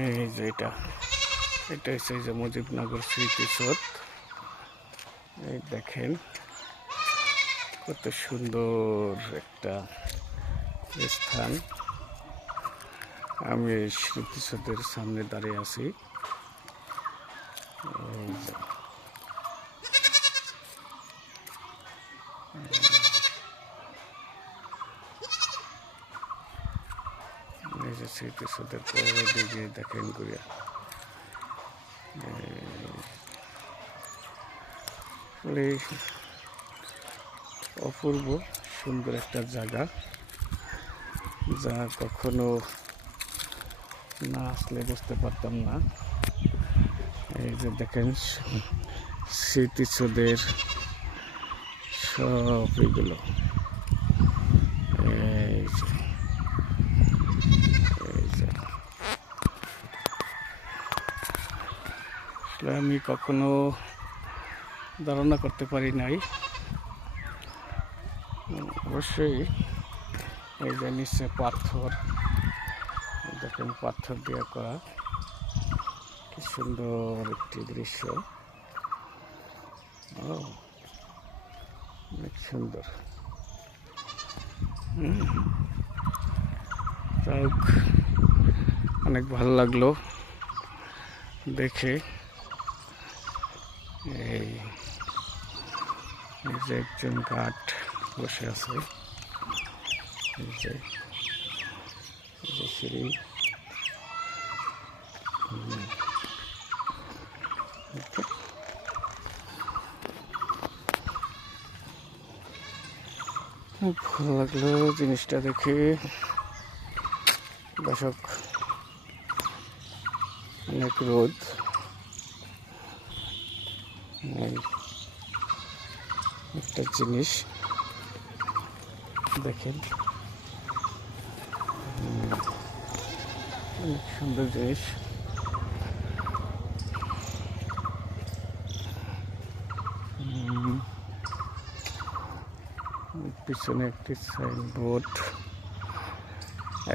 এই যে এটা হচ্ছে যে মুজিবনগর স্মৃতিসৌধ। এই দেখেন কত সুন্দর একটা স্থান। আমি এই স্মৃতিসৌধের সামনে দাঁড়িয়ে আছি। এই যে স্মৃতিসৌধের পরে দিকে দেখেন ঘুরিয়া অপূর্ব সুন্দর একটা জায়গা, যা কখনো না আসলে বুঝতে পারতাম না। এই যে দেখেন স্মৃতিসৌধের সব এগুলো, এই যে আমি কখনো ধারণা করতে পারি নাই। অবশ্যই এই যে নিচে পাথর, দেখেন পাথর দিয়ে করা, কি সুন্দর একটি দৃশ্য। অনেক সুন্দর। যাক, অনেক ভালো লাগলো দেখে। এই যে একজন গার্ড বসে আছে, এই যে সিঁড়ি। খুব ভালো লাগলো জিনিসটা দেখে। দর্শক, অনেক রোদ, একটা জিনিস দেখেন, অনেক সুন্দর জিনিস। পিছনে একটি সাইনবোর্ড।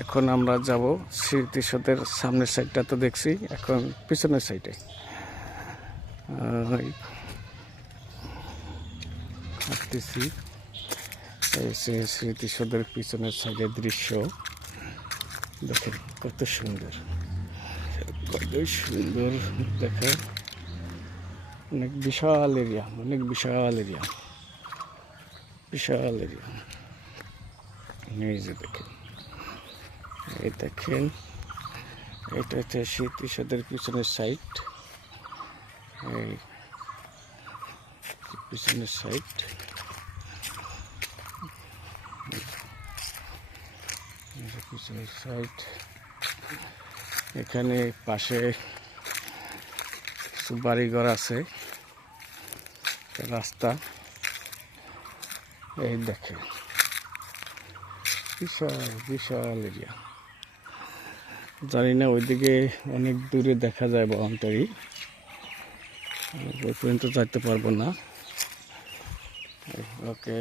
এখন আমরা যাব স্মৃতিসৌধের সামনের সাইডটা তো দেখছি, এখন পিছনের সাইডে হাঁটতেছি। এই স্মৃতিসৌধের পিছনের সাইডের দৃশ্য দেখেন কত সুন্দর, কত সুন্দর দেখে। অনেক বিশাল এরিয়া, অনেক বিশাল এরিয়া, বিশাল এরিয়া। এই যে দেখেন, এই দেখেন এটা হচ্ছে স্মৃতিসৌধের পিছনের সাইড। এই পিছনের সাইড, পিছনের সাইড। এখানে পাশে কিছু বাড়িঘর আছে, রাস্তা। এই দেখেন বিশাল বিশাল এরিয়া। জানি না ওইদিকে অনেক দূরে দেখা যায় বাউন্ডারি, ওই পর্যন্ত যাইতে পারবো না। ওকে।